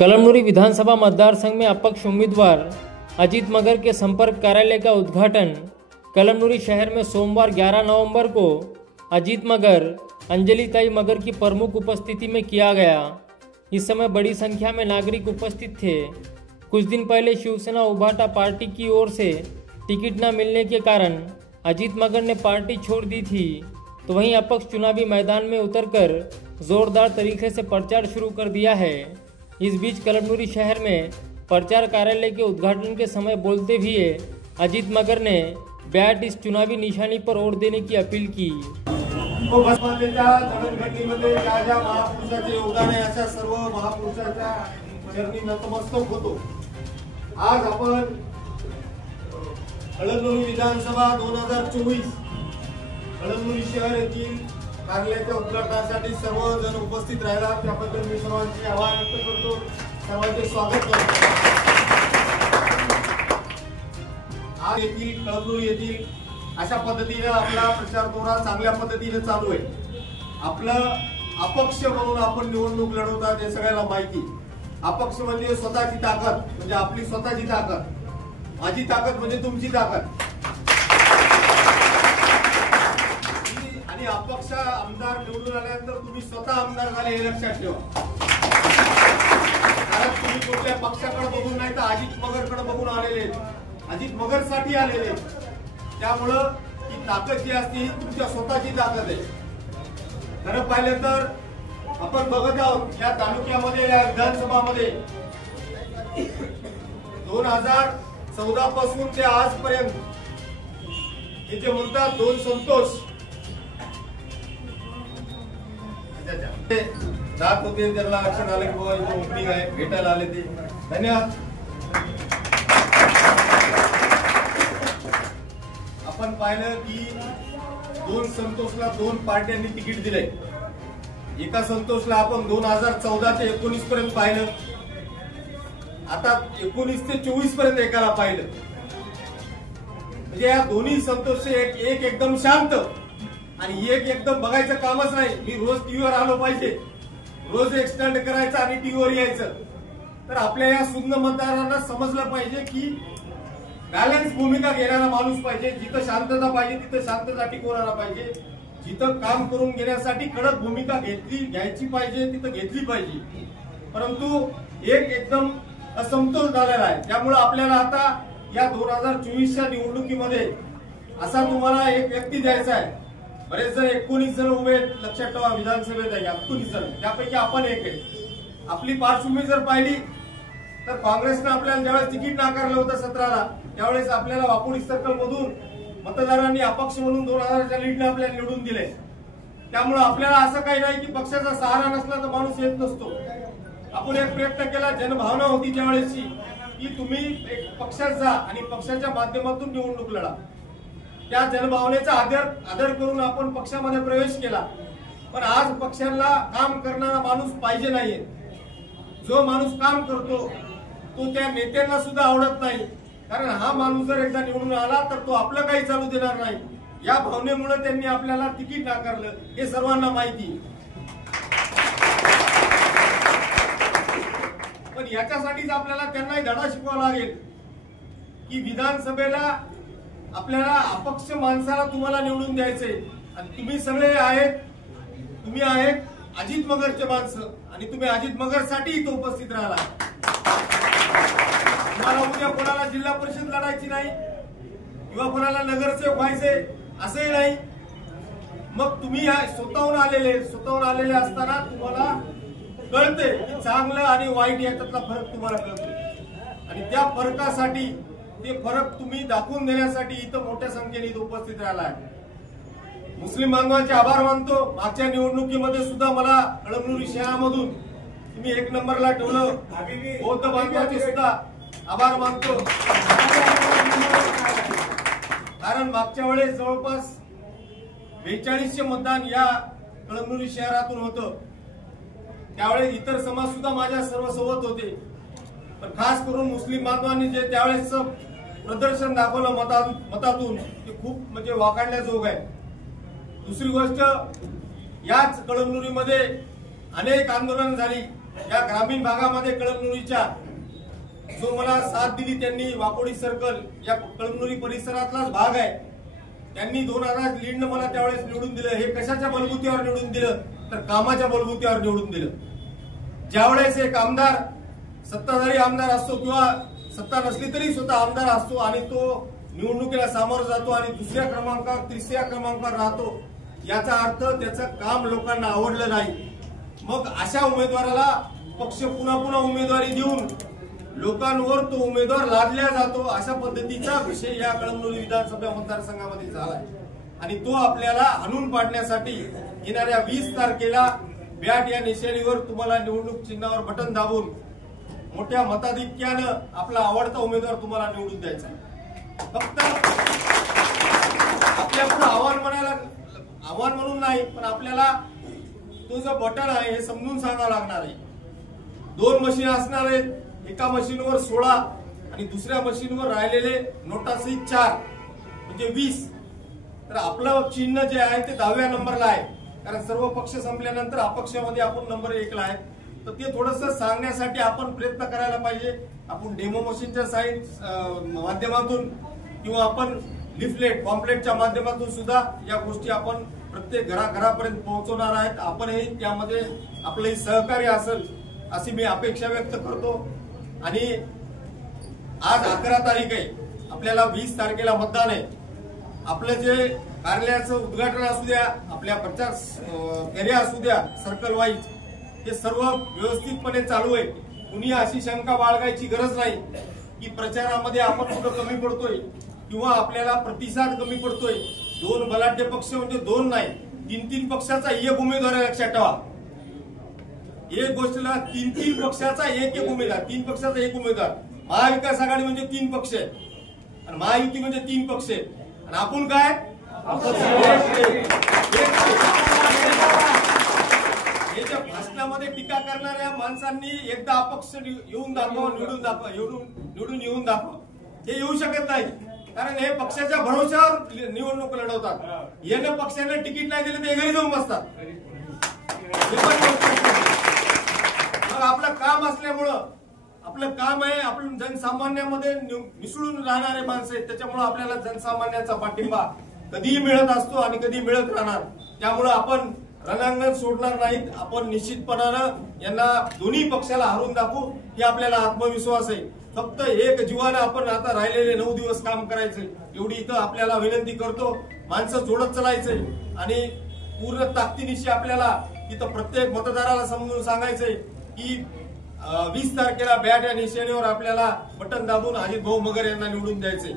कलमनुरी विधानसभा मतदार संघ में अपक्ष उम्मीदवार अजीत मगर के संपर्क कार्यालय का उद्घाटन कलमनुरी शहर में सोमवार 11 नवंबर को अजीत मगर, अंजलि ताई मगर की प्रमुख उपस्थिति में किया गया। इस समय बड़ी संख्या में नागरिक उपस्थित थे। कुछ दिन पहले शिवसेना उभाटा पार्टी की ओर से टिकट न मिलने के कारण अजीत मगर ने पार्टी छोड़ दी थी, तो वहीं अपक्ष चुनावी मैदान में उतरकर जोरदार तरीके से प्रचार शुरू कर दिया है। इस बीच कलमनुरी शहर में प्रचार कार्यालय के उद्घाटन के समय बोलते हुए अजीत मगर ने बैट इस चुनावी निशानी पर वोट देने की अपील की। ज्या महापुरुषाचे योगदान आहे अशा सर्व महापुरुषाच्या चरणी नतमस्तक होतो। आज आपण कलमनुरी विधानसभा 2024 कलमनुरी शहर येथील कार्यालयाच्या उद्घाटनासाठी सर्वजण उपस्थित राहिला, त्याबद्दल मी सर्वांचे आभार व्यक्त करतो, सर्वांचे स्वागत करतो। आज येथील कलमनुरी येथील अशा पद्धतीने आपला प्रचार दौरा चांगल्या पद्धतीने चालू आहे। आपलं अपक्ष म्हणून आपण निवडणूक लढवतात हे सगळ्यांना माहिती। अपक्ष म्हणजे स्वतःची ताकद, म्हणजे आपली स्वतःची ताकद, माझी ताकद म्हणजे तुमची ताकद। आणि अपक्ष आमदार निवडून आल्यानंतर तुम्ही स्वतः आमदार झाले हे लक्षात ठेवा। कारण तुम्ही कुठल्या पक्षाकडे बघून नाही तर अजित मगरकडे बघून आलेले, अजित मगर साठी आलेले। त्यामुळं ही ताकद जी असते ही तुमच्या स्वतःची ताकद आहे। खरं पाहिलं तर आपण बघत आहोत या तालुक्यामध्ये, या विधानसभामध्ये 2014 पासून ते आजपर्यंत हे जे म्हणतात दोन संतोष जात होते, त्यांना लक्षात आलं की बाबा इथं ओपनिंग आहे, भेटायला आले ते, धन्यवाद। आपण पाहिलं की दोन संतोषला दोन पार्ट्यांनी तिकीट दिले। एका संतोषला आपण 2014 ते 19 पर्यंत पाहिलं, आता 19 ते 24 पर्यंत एकाला पाहिलं। म्हणजे या दोन्ही संतोषचे एक एकदम शांत आणि एक एकदम बघायचं कामच नाही। मी रोज टीव्हीवर आलो पाहिजे, रोज एक स्टंट करायचं आणि टीव्हीवर यायचं, तर आपल्या या सुज्ञ मतदारांना समजलं पाहिजे की बॅलन्स भूमिका घेणारा माणूस पाहिजे। जिथं शांतता पाहिजे तिथं शांतता टिकवणारा पाहिजे, जिथं काम करून घेण्यासाठी कडक भूमिका घ्यायची पाहिजे तिथं घेतली पाहिजे। परंतु एक एकदम असमतोल झालेला आहे। त्यामुळे आपल्याला आता या 2024च्या निवडणुकीमध्ये असा तुम्हाला एक व्यक्ती द्यायचा आहे। बरेच जण 19 जण उभे लक्षात ठेवा, विधानसभेत आहे 19 जण, त्यापैकी आपण एक आहे। आपली पार्श्वभूमी जर पाहिली तर काँग्रेसने आपल्याला ज्यावेळेस तिकीट नाकारलं होतं 17ला, त्यावेळेस आपल्याला वापुडी सर्कल मधून मतदारांनी अपक्ष म्हणून 2000च्या लीडने आपल्याला निवडून दिले। त्यामुळे आपल्याला असं काही नाही की पक्षाचा सहारा नसला तर माणूस येत नसतो। आपण एक प्रयत्न केला, जनभावना होती त्यावेळेसची की तुम्ही एक पक्षात जा आणि पक्षाच्या माध्यमातून निवडणूक लढा। त्या जनभावनेचा आदर करून आपण पक्षामध्ये प्रवेश केला। पण आज पक्षाला काम करणारा माणूस पाहिजे नाहीये। जो माणूस काम करतो तो त्या नेत्यांना सुद्धा आवडत नाही, कारण हा माणूस जर एकदा निवडून आला तर तो आपलं काही चालू देणार नाही। या भावनेमुळे त्यांनी आपल्याला तिकीट नाकारलं हे सर्वांना माहिती। पण याच्यासाठीच आपल्याला त्यांनाही धडा शिकवावा लागेल की विधानसभेला आपल्याला अपक्ष माणसाला तुम्हाला निवडून द्यायचंय आणि तुम्ही सगळे आहेत, तुम्ही आहेत अजित मगरचे माणसं आणि तुम्ही अजित मगरसाठी इथं उपस्थित राहिला। तुम्हाला उद्या कोणाला जिल्हा परिषद लढायची नाही किंवा कोणाला नगरसेवक व्हायचे असंही नाही। मग तुम्ही स्वतःहून आलेले असताना तुम्हाला कळते की चांगलं आणि वाईट याच्यातला फरक तुम्हाला कळतो आणि त्या फरकासाठी ते फरक तुम्ही दाखवून देण्यासाठी इथं मोठ्या संख्येने इथं उपस्थित राहिला आहे। मुस्लिम बांधवांचे आभार मानतो। मागच्या निवडणुकीमध्ये सुद्धा मला कलमनुरी शहरामधून तुम्ही 1 नंबरला ठेवलं। बौद्ध बांधवांचे सुद्धा आभार मानतो, कारण मागच्या वेळेस जवळपास 4200 मतदान या कलमनुरी शहरातून होतं। त्यावेळेस इतर समाज सुद्धा माझ्या सर्व सोबत होते, पण खास करून मुस्लिम बांधवांनी जे त्यावेळेस प्रदर्शन दाखवलं मतातून ते खूप म्हणजे वाखाणण्याजोग आहे। दुसरी गोष्ट, याच कलमनुरीमध्ये अनेक आंदोलन झाली, या ग्रामीण भागामध्ये कळमनुरीच्या जो मला साथ दिली त्यांनी, वाकोडी सर्कल या कळमनुरी परिसरातलाच भाग आहे, त्यांनी 2000 लीडनं मला त्यावेळेस निवडून दिलं. हे कशाच्या बलबुतीवर निवडून दिलं तर कामाच्या बलबुतीवर निवडून दिलं. ज्यावेळेस एक आमदार सत्ताधारी आमदार असतो किंवा सत्ता नसली तरी स्वतः आमदार असतो आणि तो निवडणुकीला सामोरं जातो आणि दुसऱ्या क्रमांकावर तिसऱ्या क्रमांकावर राहतो, याचा अर्थ त्याचं काम लोकांना आवडलं नाही. मग अशा उमेदवाराला पक्ष पुन्हा पुन्हा उमेदवारी देऊन लोकांवर तो उमेदवार लादल्या जातो. अशा पद्धतीचा विषय या कळमनुरी विधानसभा मतदारसंघामध्ये झालाय आणि तो आपल्याला हाणून पाडण्यासाठी येणाऱ्या 20 तारखेला बॅट या निशाणीवर तुम्हाला निवडणूक चिन्हावर बटन दाबून मोठ्या मताधिक्यानं आपला आवडता उमेदवार तुम्हाला निवडून द्यायचा. फक्त आपल्या पुढे आव्हान म्हणून नाही, पण आपल्याला तो जो बटन आहे हे समजून सांगावं लागणार आहे. 2 मशीन असणार आहेत, एका मशीनवर 16 आणि दुसऱ्या मशीनवर राहिलेले नोटासहित 4 म्हणजे 20. तर आपलं चिन्ह जे आहे ते 10व्या नंबरला आहे, कारण सर्व पक्ष संपल्यानंतर अपक्षामध्ये आपण नंबर 1 ला आहे. तर ते थोडंसं सांगण्यासाठी आपण प्रयत्न करायला पाहिजे. आपण डेमो मशीनच्या माध्यमातून किंवा आपण लिफलेट पॉम्पलेटच्या माध्यमातून सुद्धा या गोष्टी आपण प्रत्येक घराघरापर्यंत पोहोचवणार आहेत. आपणही त्यामध्ये आपलंही सहकार्य असेल अशी मी अपेक्षा व्यक्त करतो. आणि आज 11 तारीख आहे, आपल्याला 20 तारखेला मतदान आहे. आपलं जे कार्यालयाचं उद्घाटन असू द्या, आपल्या प्रचार फेऱ्या असू द्या सर्कल वाईज, हे सर्व व्यवस्थितपणे चालू आहे. कुणी अशी शंका बाळगायची गरज नाही की प्रचारामध्ये आपण कुठं कमी पडतोय किंवा आपल्याला प्रतिसाद कमी पडतोय. 2 बलाढ्य पक्ष म्हणजे 2 नाही, 3 पक्षाचा एक उमेदवार आहे, लक्षात ठेवा. एक गोष्टीला 3 पक्षाचा एक उमेदवार, 3 पक्षाचा एक उमेदवार. महाविकास आघाडी म्हणजे 3 पक्ष आहे आणि महायुती म्हणजे 3 पक्ष आहे आणि आपण काय याच्या भाषणामध्ये टीका करणाऱ्या माणसांनी एकदा अपक्ष येऊन दाखवा, निवडून येऊन दाखवा. हे येऊ शकत नाही, कारण हे पक्षाच्या भरोश्यावर निवडणूक लढवतात. यानं पक्षाने तिकीट नाही दिलं ते घरी जाऊन बसतात. मग आपलं काम असल्यामुळं, आपलं काम आहे आपण जनसामान्यामध्ये मिसळून राहणारे माणसं आहेत, त्याच्यामुळे आपल्याला जनसामान्याचा पाठिंबा कधीही मिळत असतो आणि कधी मिळत राहणार. त्यामुळे आपण रणांगण सोडणार नाहीत. आपण निश्चितपणानं यांना दोन्ही पक्षाला हरवून दाखवू, हे आपल्याला आत्मविश्वास आहे. फक्त एक जीवानं आपण आता राहिलेले 9 दिवस काम करायचंय, एवढी इथं आपल्याला विनंती करतो. माणसं जोडत चालायचंय आणि पूर्ण ताकदीनिशी आपल्याला इथं प्रत्येक मतदाराला समजून सांगायचंय की 20 तारखेला बॅट या निशाणीवर आपल्याला बटन दाबून अजित भाऊ मगर यांना निवडून द्यायचंय.